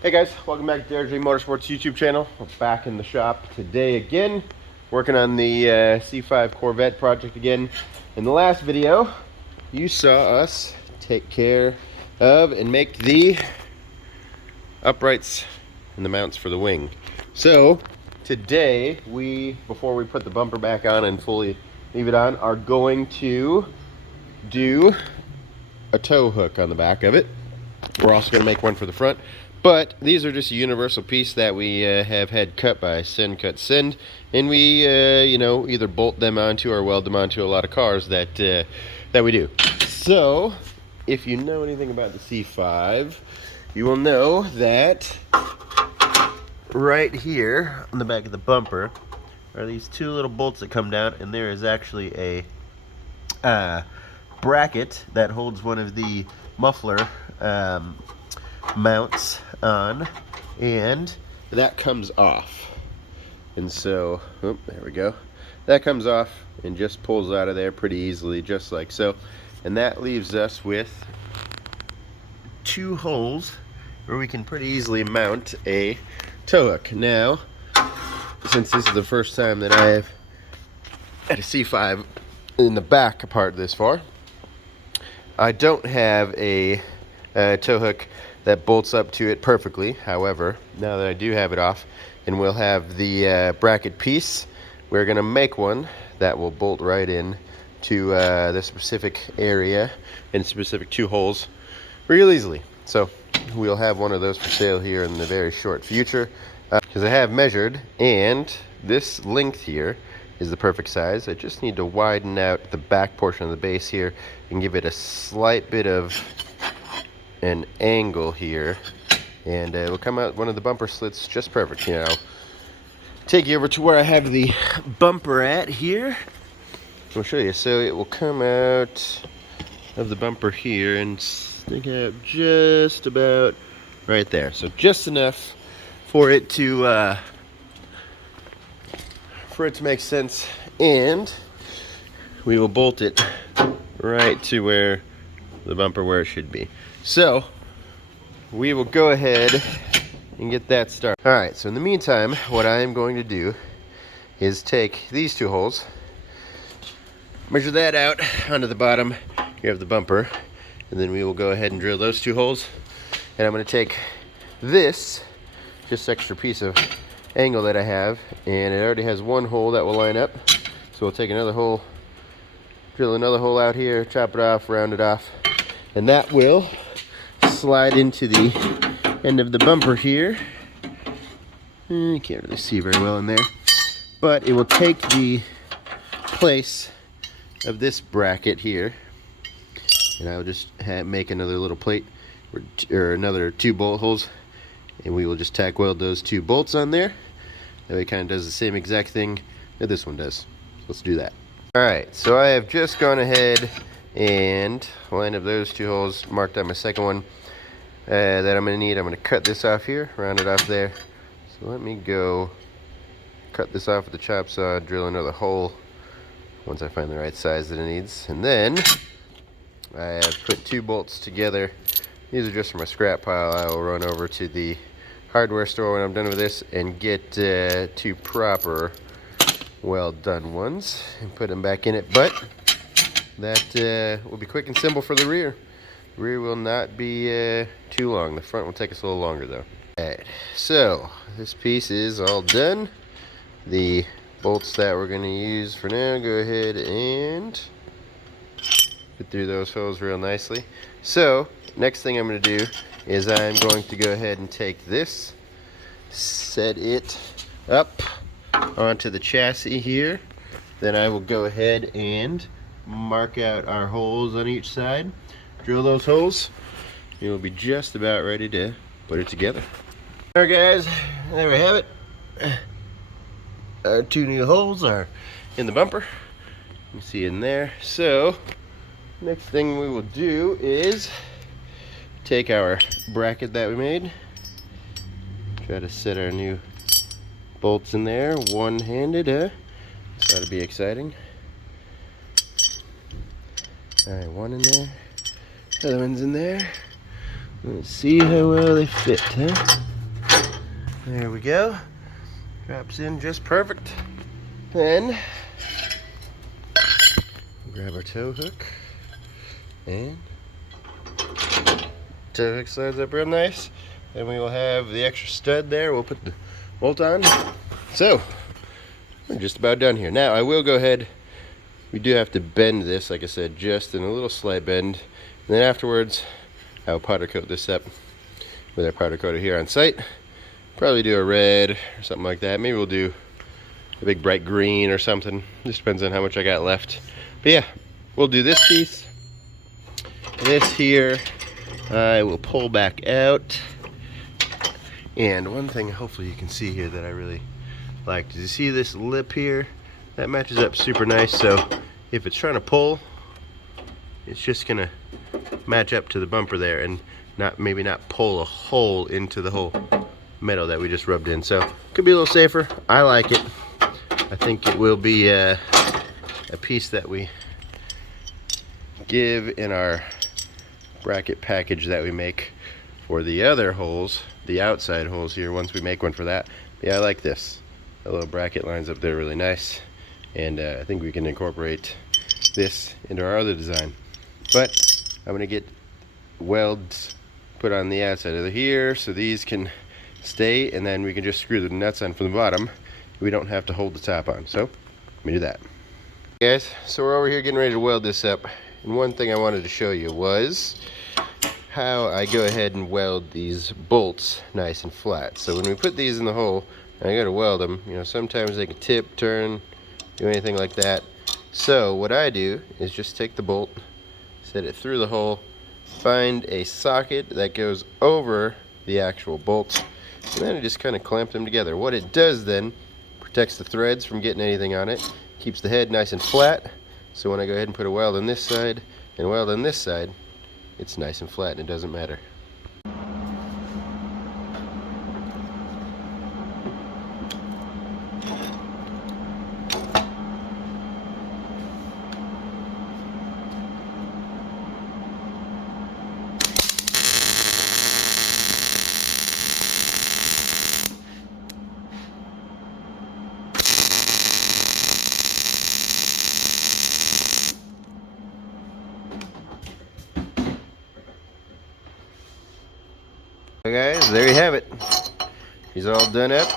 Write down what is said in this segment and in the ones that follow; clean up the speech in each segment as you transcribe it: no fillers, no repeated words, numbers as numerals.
Hey guys, welcome back to the RJ Motorsports YouTube channel. We're back in the shop today again, working on the C5 Corvette project again. In the last video, you saw us take care of and make the uprights and the mounts for the wing. So today, before we put the bumper back on and fully leave it on, are going to do a tow hook on the back of it. We're also going to make one for the front. But these are just a universal piece that we have had cut by Send Cut Send, and we either bolt them onto or weld them onto a lot of cars that that we do. So if you know anything about the C5, you will know that right here on the back of the bumper are these two little bolts that come down, and there is actually a bracket that holds one of the muffler mounts on, and that comes off. And so, there we go. That comes off and just pulls out of there pretty easily, just like so. And that leaves us with two holes where we can pretty easily mount a tow hook. Now, since this is the first time that I have had a C5 in the back part this far, I don't have a tow hook that bolts up to it perfectly. However, now that I do have it off and we'll have the bracket piece, we're going to make one that will bolt right in to the specific area and specific two holes real easily. So we'll have one of those for sale here in the very short future, because I have measured, and this length here is the perfect size. I just need to widen out the back portion of the base here and give it a slight bit of an angle here, and it will come out one of the bumper slits just perfect. Take you over to where I have the bumper at here. I'll show you. So it will come out of the bumper here and stick out just about right there. So just enough for it to make sense, and we will bolt it right to where the bumper where it should be. So we will go ahead and get that started. Alright, so in the meantime, what I am going to do is take these two holes, measure that out onto the bottom. You have the bumper, and then we will go ahead and drill those two holes. And I'm going to take this just extra piece of angle that I have, and it already has one hole that will line up. So we'll take another hole, drill another hole out here, chop it off, round it off, and that will slide into the end of the bumper here. You can't really see very well in there, but it will take the place of this bracket here, and I'll just make another little plate or another two bolt holes, and we will just tack weld those two bolts on there. That way it kind of does the same exact thing that this one does. So let's do that. Alright, so I have just gone ahead and lined up those two holes, marked out my second one that I'm going to need. I'm going to cut this off here, round it off there. So let me go cut this off with the chop saw, drill another hole once I find the right size that it needs. And then I have put two bolts together. These are just from a scrap pile. I will run over to the hardware store when I'm done with this and get two proper well done ones and put them back in it. But that will be quick and simple for the rear. The rear will not be too long. The front will take us a little longer though. Alright, so this piece is all done. The bolts that we're going to use for now, go ahead and fit through those holes real nicely. So next thing I'm going to do is I'm going to go ahead and take this, set it up onto the chassis here. Then I will go ahead and mark out our holes on each side, drill those holes, and we'll be just about ready to put it together. Alright guys, there we have it. Our two new holes are in the bumper. You see in there. So next thing we will do is take our bracket that we made, try to set our new bolts in there one-handed, huh? So that'll be exciting. Alright, one in there, other one's in there. Let's see how well they fit, huh? There we go. Drops in just perfect. Then grab our tow hook, and tow hook slides up real nice. Then we will have the extra stud there. We'll put the bolt on. So we're just about done here. Now I will go ahead. We do have to bend this, like I said, just in a little slight bend. And then afterwards, I'll powder coat this up with our powder coater here on site. Probably do a red or something like that. Maybe we'll do a big bright green or something. Just depends on how much I got left. But yeah, we'll do this piece. This here, I will pull back out. And one thing hopefully you can see here that I really like, do you see this lip here? That matches up super nice, so if it's trying to pull, it's just gonna match up to the bumper there and maybe not pull a hole into the whole metal that we just rubbed in. So could be a little safer. I like it. I think it will be a piece that we give in our bracket package that we make for the other holes, the outside holes here, once we make one for that. Yeah, I like this. The little bracket lines up there really nice, and I think we can incorporate this into our other design. But I'm gonna get welds put on the outside of here so these can stay, and then we can just screw the nuts on from the bottom. We don't have to hold the top on. So let me do that. Okay, guys, so we're over here getting ready to weld this up, and one thing I wanted to show you was how I go ahead and weld these bolts nice and flat. So when we put these in the hole, and I gotta weld them, you know, sometimes they can tip, turn, do anything like that. So what I do is just take the bolt, set it through the hole, find a socket that goes over the actual bolts, and then I just kind of clamp them together. What it does then, protects the threads from getting anything on it, keeps the head nice and flat, so when I go ahead and put a weld on this side and weld on this side, it's nice and flat and it doesn't matter. Okay, guys, there you have it. He's all done up.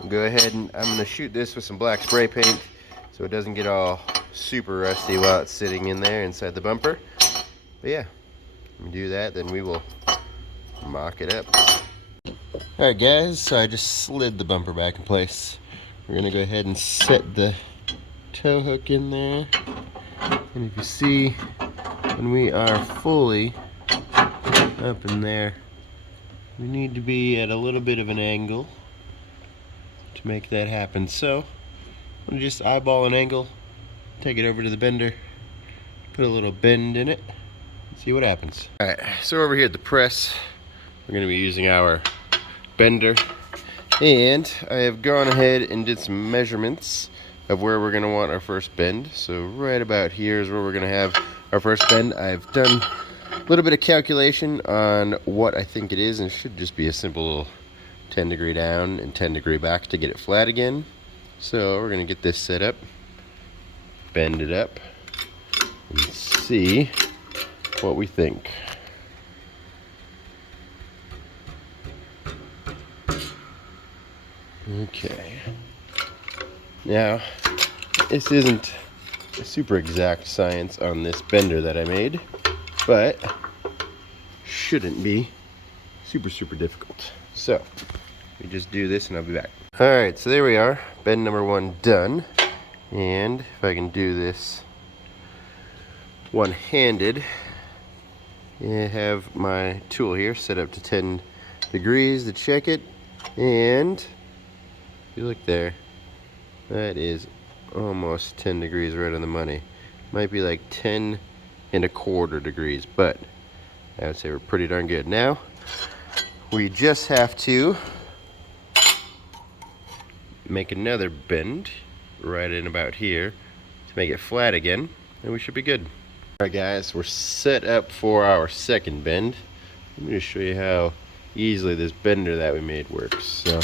We'll go ahead and I'm going to shoot this with some black spray paint so it doesn't get all super rusty while it's sitting in there inside the bumper. But yeah, when we do that, then we will mock it up. Alright guys, so I just slid the bumper back in place. We're going to go ahead and set the tow hook in there. And if you see, when we are fully up in there, we need to be at a little bit of an angle to make that happen. So I'm going to just eyeball an angle, take it over to the bender, put a little bend in it, and see what happens. Alright, so over here at the press, we're going to be using our bender, and I have gone ahead and did some measurements of where we're going to want our first bend. So right about here is where we're going to have our first bend. I've done a little bit of calculation on what I think it is, and it should just be a simple little 10 degree down and 10 degree back to get it flat again. So we're going to get this set up, bend it up, and see what we think. Okay. Now, this isn't a super exact science on this bender that I made, but shouldn't be super difficult. So we just do this and I'll be back. Alright, so there we are, bend number 1 done. And if I can do this one-handed, I have my tool here set up to 10 degrees to check it, and if you look there, that is almost 10 degrees right on the money. Might be like 10 and a quarter degrees, but I would say we're pretty darn good. Now we just have to make another bend right in about here to make it flat again, and we should be good. Alright guys, we're set up for our second bend. Let me just show you how easily this bender that we made works. So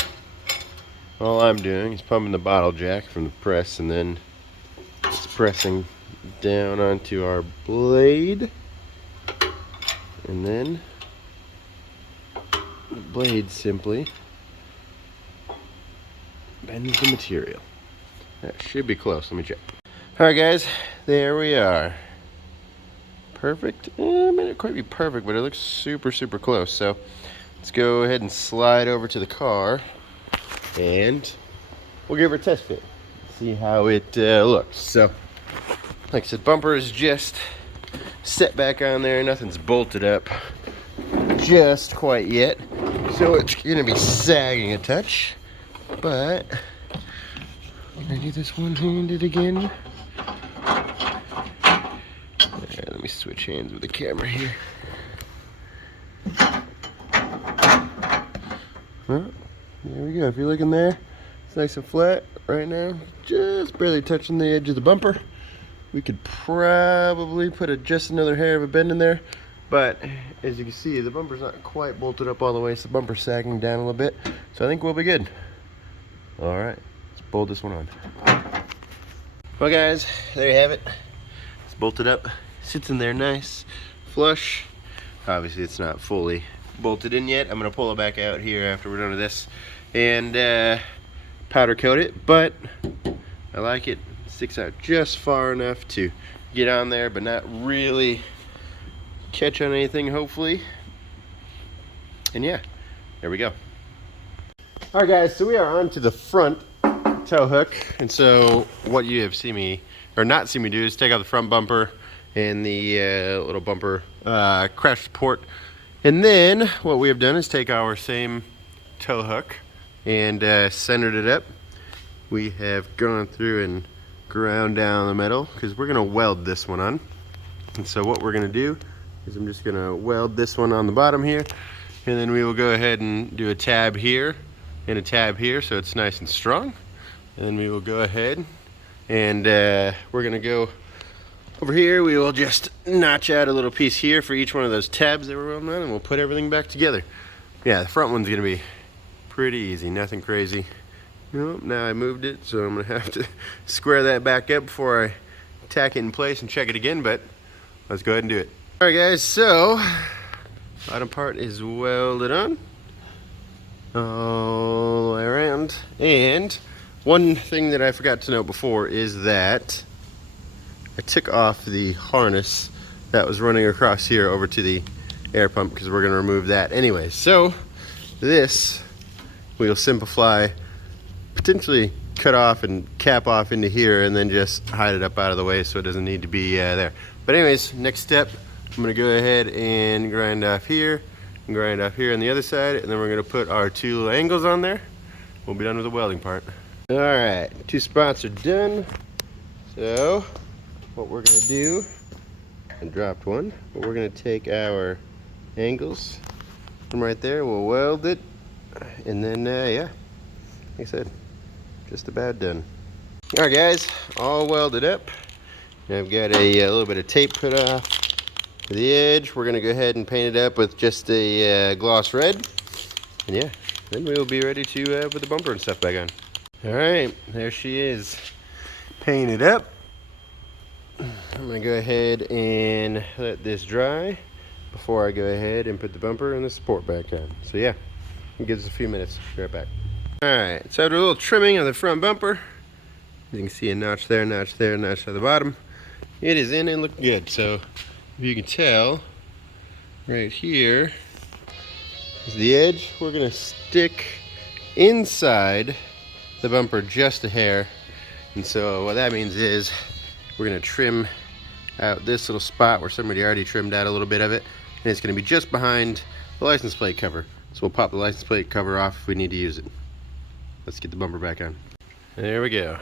all I'm doing is pumping the bottle jack from the press, and then it's pressing down onto our blade, and then the blade simply bends the material. That should be close. Let me check. Alright guys, there we are. Perfect. It may not quite be perfect, but it looks super close. So let's go ahead and slide over to the car, and we'll give her a test fit, see how it looks. So like I said, bumper is just set back on there. Nothing's bolted up just quite yet, so it's gonna be sagging a touch. But can I do this one-handed again? Let me switch hands with the camera here. Well, there we go. If you're looking there, it's nice and flat right now, just barely touching the edge of the bumper. We could probably put just another hair of a bend in there, but as you can see, the bumper's not quite bolted up all the way, so the bumper's sagging down a little bit. So I think we'll be good. All right, let's bolt this one on. Well guys, there you have it. It's bolted up, sits in there nice, flush. Obviously it's not fully bolted in yet. I'm gonna pull it back out here after we're done with this and powder coat it, but I like it. Sticks out just far enough to get on there, but not really catch on anything, hopefully. And yeah, there we go. All right guys, so we are on to the front tow hook, and so what you have seen me, or not seen me do, is take out the front bumper and the little bumper crash support, and then what we have done is take our same tow hook and centered it up. We have gone through and ground down the metal because we're gonna weld this one on. And so what we're gonna do is I'm just gonna weld this one on the bottom here, and then we will go ahead and do a tab here and a tab here so it's nice and strong. And then we will go ahead and we're gonna go over here. We will just notch out a little piece here for each one of those tabs that we're welding on, and we'll put everything back together. Yeah, the front one's gonna be pretty easy, nothing crazy. Nope, now I moved it, so I'm gonna have to square that back up before I tack it in place and check it again, but let's go ahead and do it. All right guys, so bottom part is welded on all the way around. And one thing that I forgot to note before is that I took off the harness that was running across here over to the air pump because we're gonna remove that anyway. So this will simplify, potentially cut off and cap off into here, and then just hide it up out of the way so it doesn't need to be there. But anyways, next step, I'm gonna go ahead and grind off here and grind off here on the other side, and then we're gonna put our two little angles on there. We'll be done with the welding part. All right, two spots are done. So what we're gonna do, I dropped one, but we're gonna take our angles from right there, we'll weld it, and then yeah, like I said, just about done. All right guys, all welded up. I've got a little bit of tape put off to the edge. We're gonna go ahead and paint it up with just a gloss red, and yeah, then we will be ready to put the bumper and stuff back on. All right, there she is, painted up. I'm gonna go ahead and let this dry before I go ahead and put the bumper and the support back on. So yeah, it gives us a few minutes. Be right back. All right, so after a little trimming of the front bumper, you can see a notch there, notch there, notch at the bottom. It is in and looking good. So if you can tell, right here is the edge. We're gonna stick inside the bumper just a hair. And so what that means is we're gonna trim out this little spot where somebody already trimmed out a little bit of it, and it's gonna be just behind the license plate cover. So we'll pop the license plate cover off if we need to use it. Let's get the bumper back on. There we go.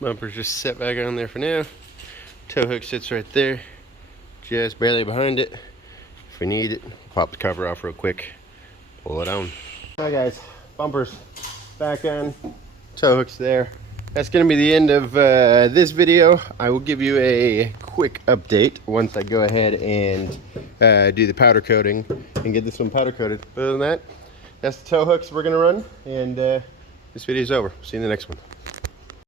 Bumper's just set back on there for now. Tow hook sits right there, just barely behind it. If we need it, pop the cover off real quick, pull it on. Alright guys, bumper's back on, tow hook's there. That's gonna be the end of this video. I will give you a quick update once I go ahead and do the powder coating and get this one powder coated. But other than that, that's the tow hooks we're gonna run, and this video's over. See you in the next one.